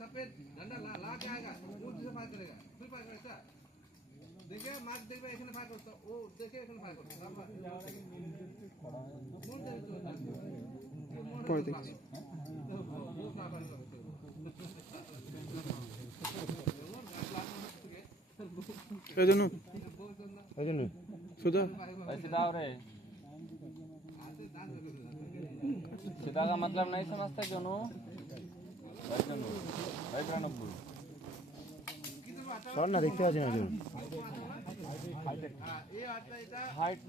सफेद झंडा ला के आएगा वो से फायर करेगा फिर फायर करेगा देखिए मार्क देखिए এখানে ফায়ার করতে ও দেখে এখানে ফায়ার করতে পরে দেখছি এজন্য সুদা सीधा हो रहे सीधा का मतलब नहीं समझते जोनू सर ना देखते आज ना जो हाइट